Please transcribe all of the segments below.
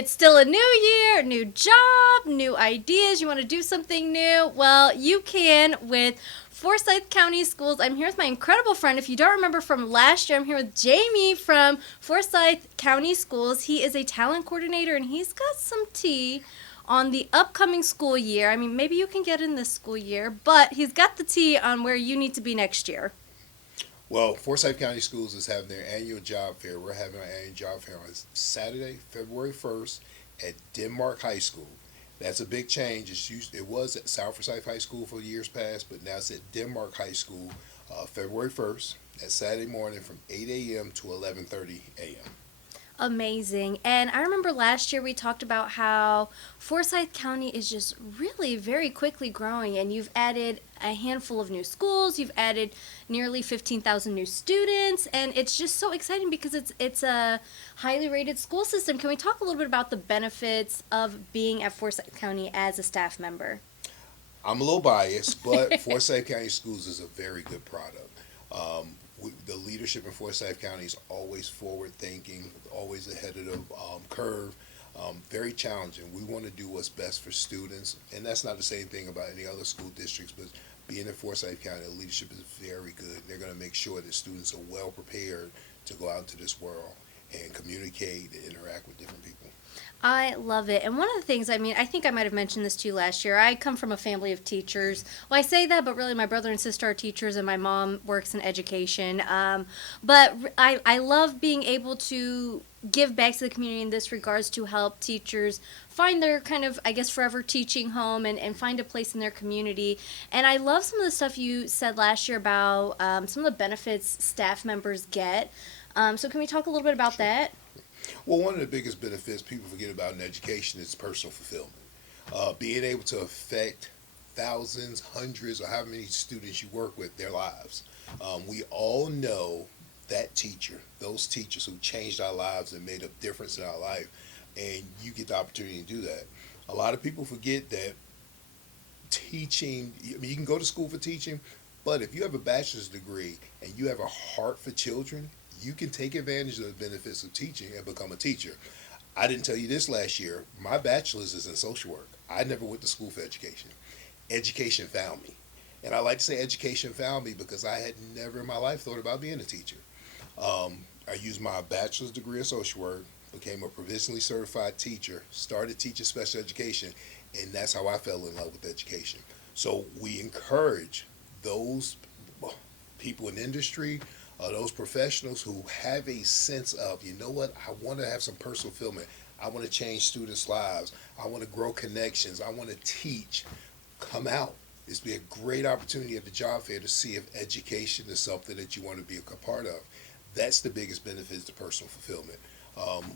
It's still a new year, new job, new ideas. You want to do something new? Well, you can with Forsyth County Schools. I'm here with my incredible friend. If you don't remember from last year, I'm here with Jamie from Forsyth County Schools. He is a talent coordinator, and he's got some tea on the upcoming school year. I mean, maybe you can get in this school year, but he's got the tea on where you need to be next year. Well, Forsyth County Schools is having their annual job fair. We're having our annual job fair on Saturday, February 1st at Denmark High School. That's a big change. It was at South Forsyth High School for years past, but now it's at Denmark High School, February 1st. That's Saturday morning from 8 a.m. to 11:30 a.m. Amazing. And I remember last year we talked about how Forsyth County is just really very quickly growing, and you've added a handful of new schools, you've added nearly 15,000 new students, and it's just so exciting because it's a highly rated school system. Can we talk a little bit about the benefits of being at Forsyth County as a staff member? I'm a little biased, but Forsyth County Schools is a very good product. The leadership in Forsyth County is always forward thinking, always ahead of the curve, very challenging. We want to do what's best for students, and that's not the same thing about any other school districts, but being in Forsyth County, the leadership is very good. They're going to make sure that students are well prepared to go out into this world and communicate and interact with different people. I love it. And one of the things, I mean, I think I might have mentioned this to you last year. I come from a family of teachers. Well, I say that, but really my brother and sister are teachers, and my mom works in education. But I love being able to give back to the community in this regards to help teachers find their kind of, I guess, forever teaching home and find a place in their community. And I love some of the stuff you said last year about some of the benefits staff members get. So can we talk a little bit about that? Well, one of the biggest benefits people forget about in education is personal fulfillment. Being able to affect thousands, hundreds, or how many students you work with, their lives. We all know that teacher, those teachers who changed our lives and made a difference in our life, and you get the opportunity to do that. A lot of people forget that teaching, I mean, you can go to school for teaching, but if you have a bachelor's degree and you have a heart for children, you can take advantage of the benefits of teaching and become a teacher. I didn't tell you this last year. My bachelor's is in social work. I never went to school for education. Education found me. And I like to say education found me because I had never in my life thought about being a teacher. I used my bachelor's degree in social work, became a provisionally certified teacher, started teaching special education, and that's how I fell in love with education. So we encourage those people in industry, those professionals who have a sense of, you know what, I want to have some personal fulfillment. I want to change students' lives. I want to grow connections. I want to teach. Come out. This be a great opportunity at the job fair to see if education is something that you want to be a part of. That's the biggest benefit is the personal fulfillment.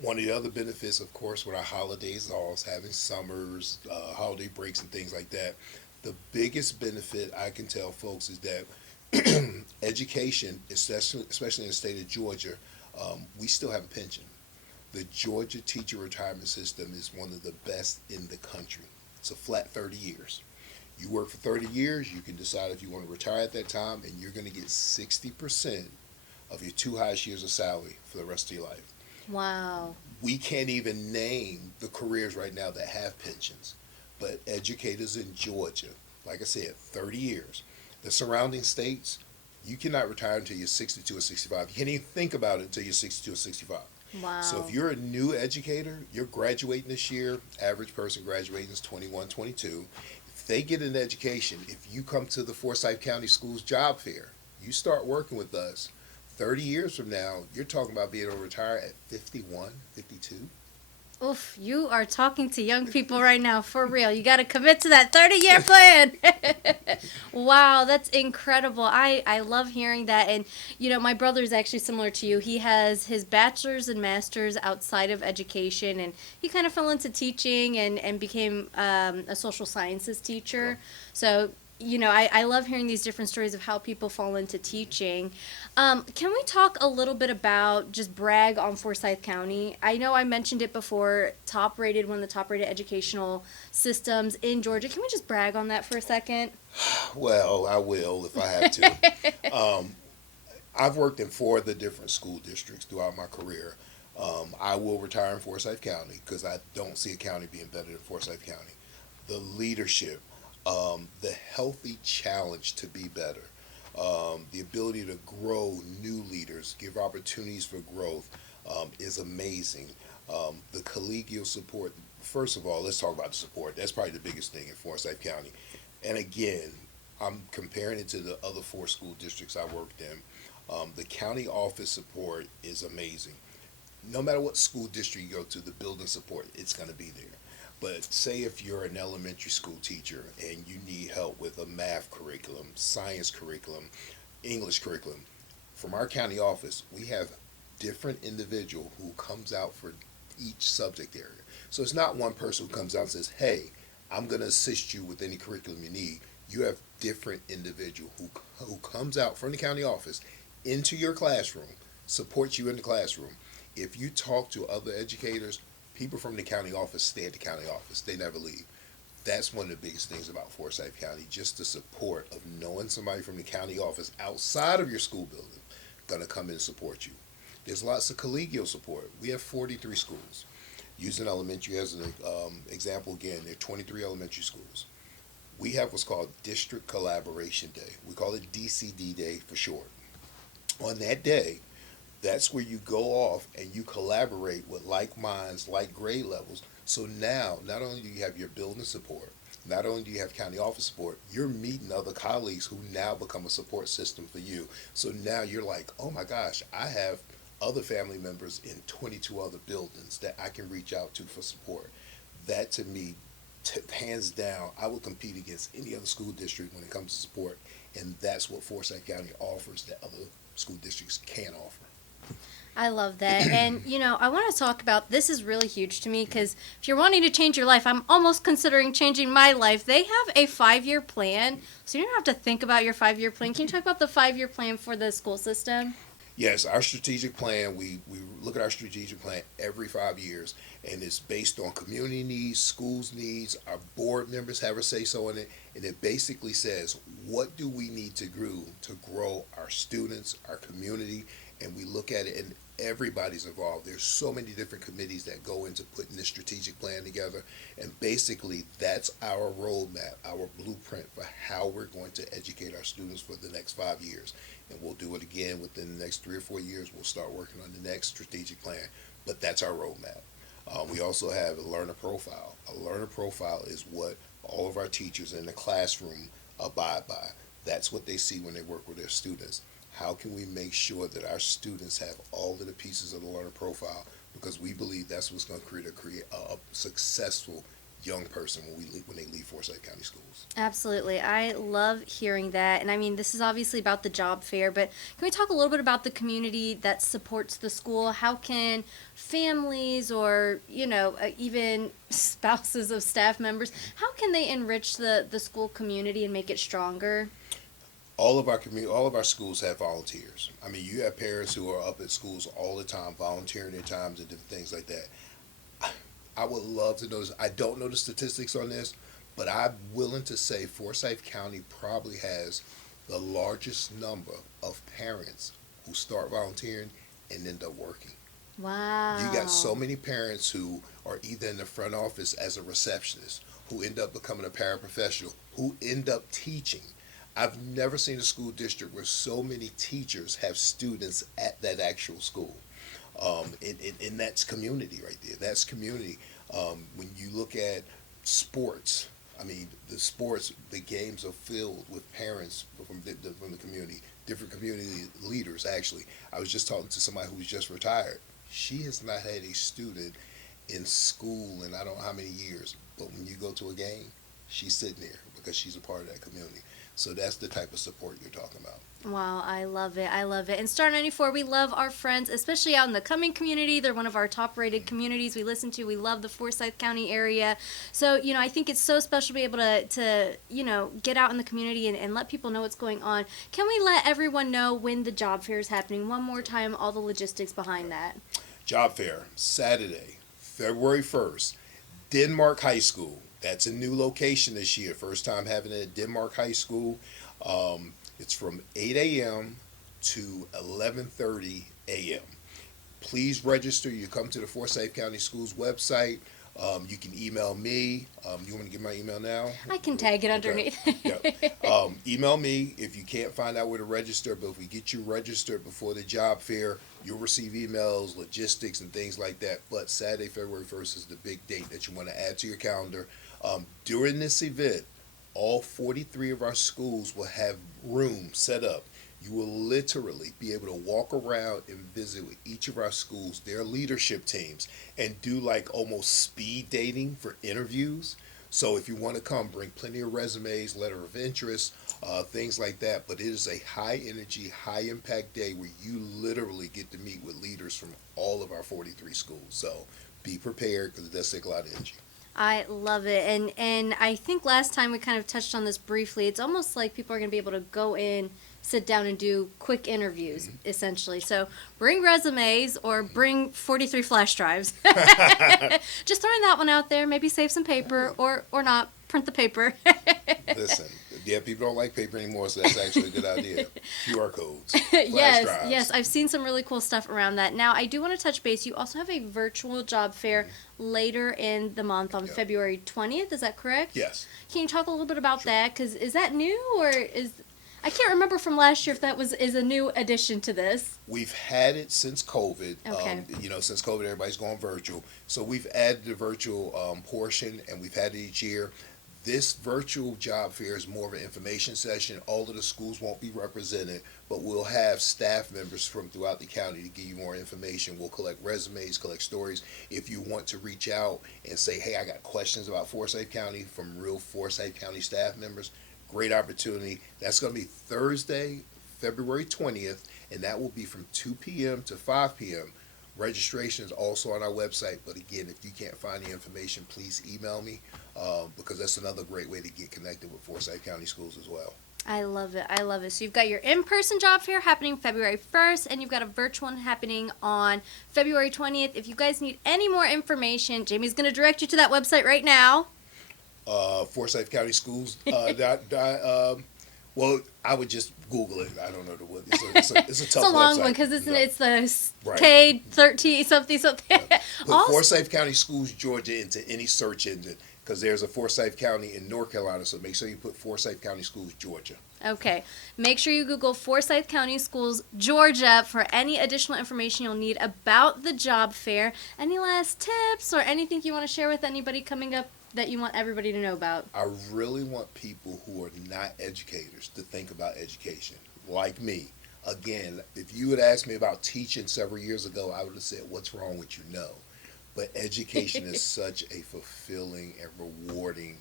One of the other benefits, of course, with our holidays, always having summers, holiday breaks, and things like that. The biggest benefit I can tell folks is that education, especially in the state of Georgia, we still have a pension. The Georgia teacher retirement system is one of the best in the country. It's a flat 30 years. You work for 30 years, you can decide if you want to retire at that time, and you're going to get 60% of your two highest years of salary for the rest of your life. Wow. We can't even name the careers right now that have pensions, but educators in Georgia, like I said, 30 years. The surrounding states, you cannot retire until you're 62 or 65. You can't even think about it until you're 62 or 65. Wow. So if you're a new educator, you're graduating this year, average person graduating is 21, 22. If they get an education, if you come to the Forsyth County Schools job fair, you start working with us, 30 years from now, you're talking about being able to retire at 51, 52. Oof, you are talking to young people right now, for real. You got to commit to that 30-year plan. Wow, that's incredible. I love hearing that. And, you know, my brother is actually similar to you. He has his bachelor's and master's outside of education, and he kind of fell into teaching and became a social sciences teacher. So, you know, I love hearing these different stories of how people fall into teaching. Can we talk a little bit about, just brag on Forsyth County? I know I mentioned it before, top rated, one of the top rated educational systems in Georgia. Can we just brag on that for a second? Well, I will if I have to. I've worked in four of the different school districts throughout my career. I will retire in Forsyth County because I don't see a county being better than Forsyth County. The leadership, the healthy challenge to be better, the ability to grow new leaders, give opportunities for growth is amazing. The collegial support, first of all, let's talk about the support. That's probably the biggest thing in Forsyth County. And again, I'm comparing it to the other four school districts I worked in. The county office support is amazing. No matter what school district you go to, the building support, it's going to be there. But say if you're an elementary school teacher and you need help with a math curriculum, science curriculum, English curriculum, from our county office, we have different individual who comes out for each subject area. So it's not one person who comes out and says, "Hey, I'm going to assist you with any curriculum you need." You have different individual who comes out from the county office into your classroom, supports you in the classroom. If you talk to other educators, people from the county office stay at the county office. They never leave. That's one of the biggest things about Forsyth County, just the support of knowing somebody from the county office outside of your school building going to come in and support you. There's lots of collegial support. We have 43 schools. Using elementary as an example again, there are 23 elementary schools. We have what's called District Collaboration Day. We call it DCD Day for short. On that day, that's where you go off and you collaborate with like minds, like grade levels. So now, not only do you have your building support, not only do you have county office support, you're meeting other colleagues who now become a support system for you. So now you're like, oh my gosh, I have other family members in 22 other buildings that I can reach out to for support. That to me, hands down, I would compete against any other school district when it comes to support. And that's what Forsyth County offers that other school districts can't offer. I love that. And, I want to talk about this is really huge to me because if you're wanting to change your life, I'm almost considering changing my life. They have a 5-year plan, so you don't have to think about your 5-year plan. Can you talk about the 5-year plan for the school system? Yes, our strategic plan, we look at our strategic plan every 5 years, and it's based on community needs, schools needs, our board members have a say so in it, and it basically says, what do we need to grow our students, our community, and we look at it, and everybody's involved. There's so many different committees that go into putting this strategic plan together, and basically that's our roadmap, our blueprint for how we're going to educate our students for the next 5 years. And we'll do it again within the next 3 or 4 years. We'll start working on the next strategic plan, but that's our roadmap. We also have a learner profile. A learner profile is what all of our teachers in the classroom abide by. That's what they see when they work with their students. How can we make sure that our students have all of the pieces of the learner profile? Because we believe that's what's going to create a successful young person when they leave Forsyth County Schools. Absolutely. I love hearing that. And I mean, this is obviously about the job fair, but can we talk a little bit about the community that supports the school? How can families or, even spouses of staff members, how can they enrich the school community and make it stronger? All of our schools have volunteers. I mean, you have parents who are up at schools all the time, volunteering their times and different things like that. I would love to know this. I don't know the statistics on this, but I'm willing to say Forsyth County probably has the largest number of parents who start volunteering and end up working. Wow. You got so many parents who are either in the front office as a receptionist, who end up becoming a paraprofessional, who end up teaching. I've never seen a school district where so many teachers have students at that actual school. And that's community right there. That's community. When you look at sports, I mean, the games are filled with parents from the community, different community leaders, actually. I was just talking to somebody who's just retired. She has not had a student in school in I don't know how many years, but when you go to a game, she's sitting there because she's a part of that community. So that's the type of support you're talking about. Wow, I love it. I love it. And Star 94, we love our friends, especially out in the Cumming community. They're one of our top rated communities we listen to. We love the Forsyth County area. So, I think it's so special to be able to get out in the community and let people know what's going on. Can we let everyone know when the job fair is happening? One more time, all the logistics behind that. Job fair, Saturday, February 1st, Denmark High School. That's a new location this year. First time having it at Denmark High School. It's from 8 a.m. to 11:30 a.m. please register. You come to the Forsyth County Schools website. You can email me. You want to give my email now? I can tag it underneath. Okay. Yeah. Email me if you can't find out where to register. But if we get you registered before the job fair, you'll receive emails, logistics, and things like that. But Saturday, February 1st is the big date that you want to add to your calendar. During this event, all 43 of our schools will have rooms set up. You will literally be able to walk around and visit with each of our schools, their leadership teams, and do like almost speed dating for interviews. So if you want to come, bring plenty of resumes, letter of interest, things like that. But it is a high energy, high impact day where you literally get to meet with leaders from all of our 43 schools. So be prepared because it does take a lot of energy. I love it. And I think last time we kind of touched on this briefly. It's almost like people are going to be able to go in, sit down, and do quick interviews, essentially. So bring resumes or bring 43 flash drives. Just throwing that one out there. Maybe save some paper or not. Print the paper. Listen, yeah, people don't like paper anymore, so that's actually a good idea. QR codes, flash Yes, drives. yes. I've seen some really cool stuff around that. Now, I do want to touch base. You also have a virtual job fair later in the month on February 20th. Is that correct? Yes. Can you talk a little bit about that? Because is that new or is... I can't remember from last year if that is a new addition to this. We've had it since COVID. Okay. Since COVID, everybody's going virtual. So we've added the virtual portion, and we've had it each year. This virtual job fair is more of an information session. All of the schools won't be represented, but we'll have staff members from throughout the county to give you more information. We'll collect resumes, collect stories. If you want to reach out and say, hey, I got questions about Forsyth County from real Forsyth County staff members, great opportunity. That's going to be Thursday, February 20th, and that will be from 2 p.m. to 5 p.m. Registration is also on our website, but again, if you can't find the information, please email me because that's another great way to get connected with Forsyth County Schools as well. I love it. I love it. So you've got your in-person job fair happening February 1st, and you've got a virtual one happening on February 20th. If you guys need any more information, Jamie's going to direct you to that website right now. Forsyth County Schools. Well, I would just Google it. I don't know the word. It's a tough It's a long website. one because it's the Right. K13 something. Put Also, Forsyth County Schools, Georgia into any search engine because there's a Forsyth County in North Carolina. So make sure you put Forsyth County Schools, Georgia. okay. Make sure you Google Forsyth County Schools, Georgia for any additional information you'll need about the job fair. Any last tips or anything you want to share with anybody coming up that you want everybody to know about? I really want people who are not educators to think about education, like me. Again, if you had asked me about teaching several years ago, I would have said, what's wrong with you? No. But education is such a fulfilling and rewarding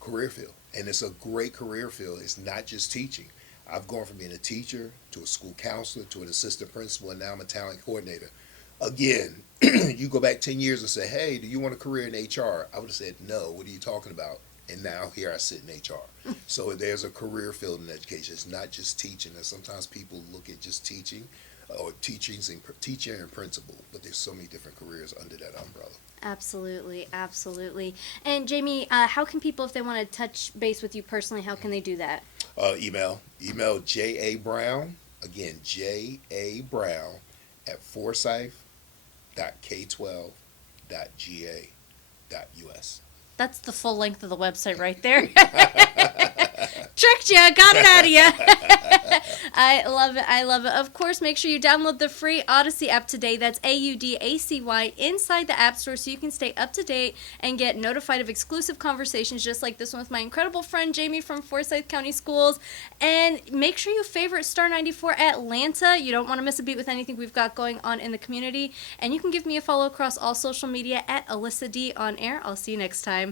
career field. And it's a great career field. It's not just teaching. I've gone from being a teacher to a school counselor to an assistant principal, and now I'm a talent coordinator. Again, you go back 10 years and say, hey, do you want a career in HR? I would have said, no, what are you talking about? And now here I sit in HR. So there's a career field in education. It's not just teaching. And sometimes people look at just teaching or teaching and principal, but there's so many different careers under that umbrella. Absolutely, absolutely. And Jamie, how can people, if they want to touch base with you personally, how can they do that? Email J.A. Brown, again, J.A. Brown at forsyth.k12.ga.us. That's the full length of the website right there. Tricked you, got it out of you. I love it. I love it. Of course, make sure you download the free Odyssey app today. That's AUDACY inside the App Store so you can stay up to date and get notified of exclusive conversations just like this one with my incredible friend Jamie from Forsyth County Schools. And make sure you favorite Star 94 Atlanta. You don't want to miss a beat with anything we've got going on in the community. And you can give me a follow across all social media at Alyssa D on air. I'll see you next time.